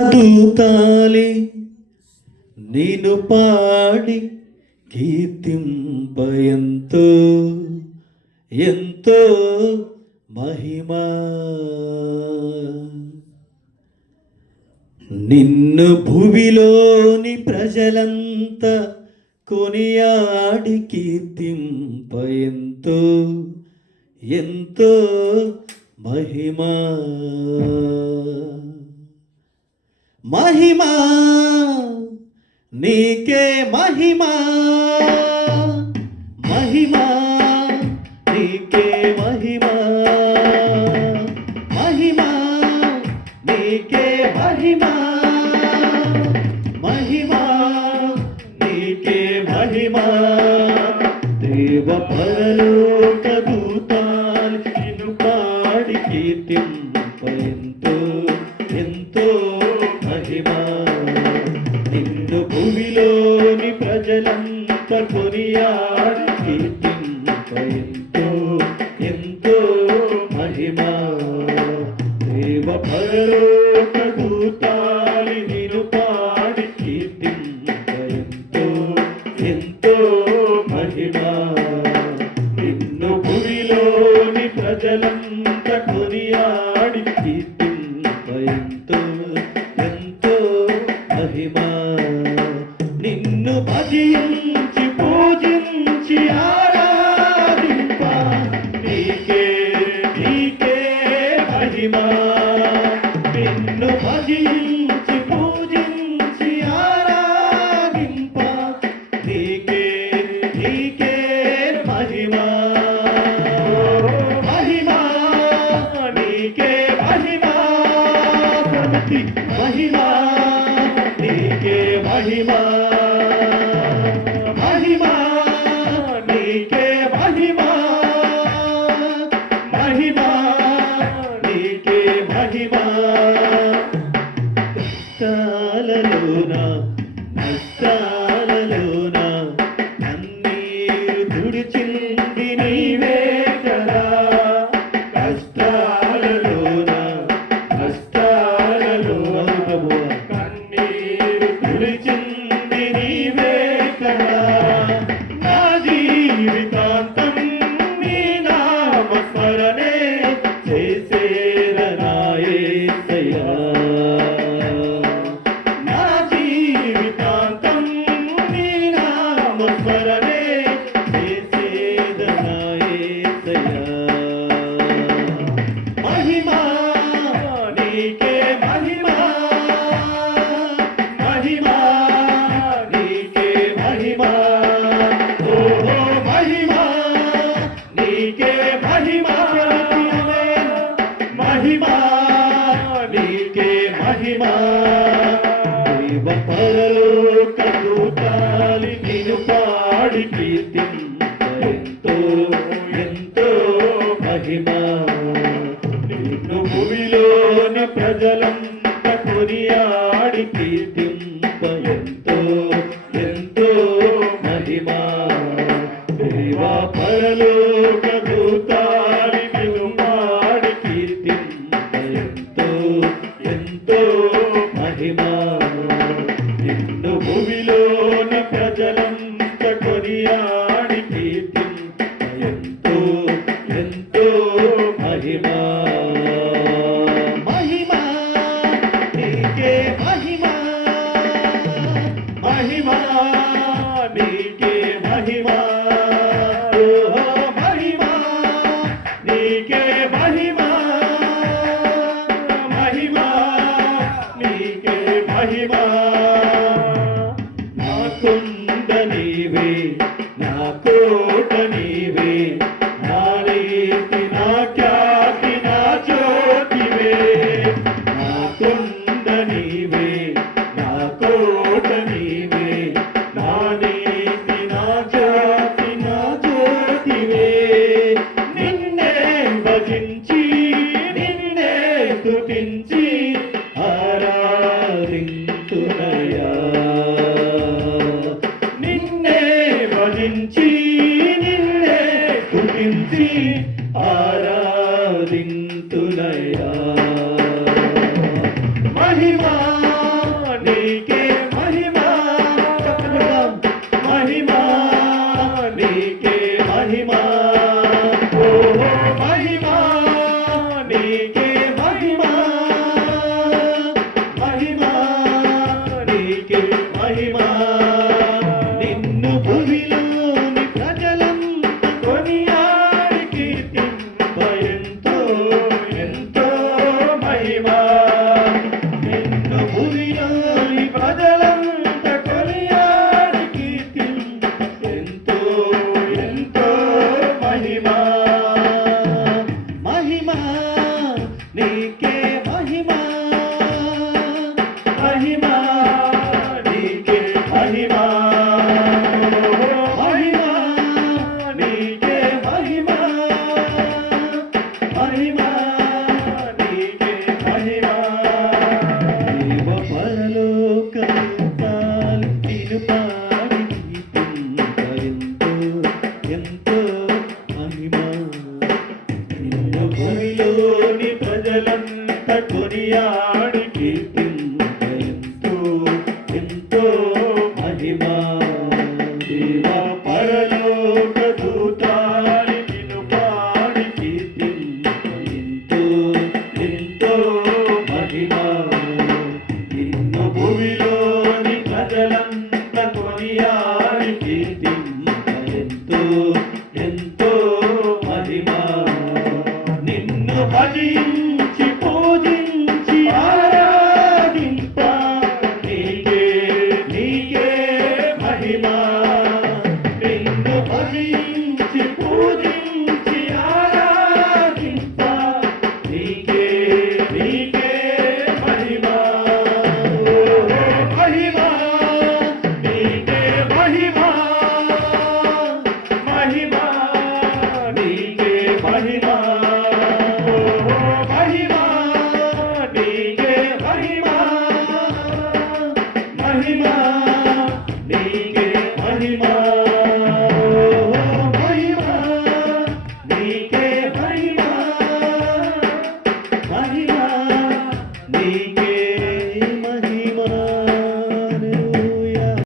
దూతాలి నిన్ను పాడి కీర్తింప ఎంతో ఎంతో మహిమా. నిన్ను భువిలోని ప్రజలంతా కొనియాడి కీర్తింప ఎంతో ఎంతో మహిమా. మహిమా నీకే మహిమా, మహిమా నీకే మహిమా, మహిమా నీకే మహిమా, మహిమా నీకే మహిమా. దేవ పరలోక దూతాలు నిన్ను పాడి కీర్తింప ఎంతో ఎంతో మహిమా. నిన్ను భూమిలోని ప్రజలంతా కొనియాడి కీర్తింప ఎంతో ఎంతో మహిమా. దేవ పరలోక దూతాలు నిన్ను పాడి కీర్తింప ఎంతో ఎంతో మహిమా. నిన్ను భూమిలోని ప్రజలంతా కొనియాడి కీర్తింప ఎంతో ఎంతో మహిమా. నిన్ను భజించి పూజించి ఆరాధింప నీకే నీకే మహిమా. నిన్ను భజించి పూజించి ఆరాధింప నీకే నీకే మహిమా. మహిమా నీకే మహిమా, మహిమా నీకే మహిమా, మహిమా నీకే మహిమా, మహిమా నీకే మహిమా. కష్టాలలోన నష్టాలలోన కన్నీరు తుడిచింది నీవే కదా. కష్టాలలోన నష్టాలలోన కన్నీరు తుడిచింది నీవే కదా. నా జీవితాంతం నీ నామస్మరణే చేసేదనా యేసయ్యా. నా జీవితాంతం నీ నామస్మరణే చేసేదనా యేసయ్యా. మహిమా నీకే మహిమా, మహిమా నీకే మహిమా. ఓహో మహిమా నీకే మహిమా, మహిమా నీకే మహిమా. దేవ పరలోక దూతాలు నిన్ను పాడి కీర్తింప ఎంతో ఎంతో మహిమా. నిన్ను భూమిలోని ప్రజలంతా కొనియాడి కీర్తింప ఎంతో ఎంతో మహిమా. దేవా పరలోక దూతాలు నిన్ను పాడి కీర్తింప ఎంతో ఎంతో మహిమా. నిన్ను భూమిలోని ప్రజలంతా కొనియాడి కీర్తింప ఎంతో ఎంతో మహిమా. మహిమా నీకే మహిమా, మహిమా నీకే మహిమా. ఓహో మహిమా నీకే మహిమా, మహిమా నీకే మహిమా. నా కొండ నీవే, నా కోట నీవే, నా రీతి నా ఖ్యాతి నా జ్యోతివే. నా కొండ నీవే, నా కోట నీవే, నా నీతి నా జ్యోతి నా జ్యోతివే. నిన్నే భజించి నిన్నే స్తుతించి ఆరాధింతునయా. నిన్నే భజించి నిన్నే స్తుతించి ఆరాధింతునయా. మహిమా పరలోకము పాలి నిన్ను పాడి కీర్తింప ఎంతో మహిమ నిన్ను భూమిలోని ప్రజలంత కొనియాడి కీర్తింప ఎంతో మహిమ దేవా పరలోక దూతాని నిన్ను పాడి కీర్తింప ఎంతో మహిమ నిన్ను భూమిలోని ప్రజలంత కొనియాడి కీర్తింప ఎంతో మహిమ నిన్ను భజించి పూజించి ఆరాధింప నీకే మహిమ నిన్ను భజించి పూజించి ఆరాధింప నీకే మహిమ మహిమ నీకే మహిమ మహిమ నీకే మహిమ మహిమ నీకే మహిమ మహిమ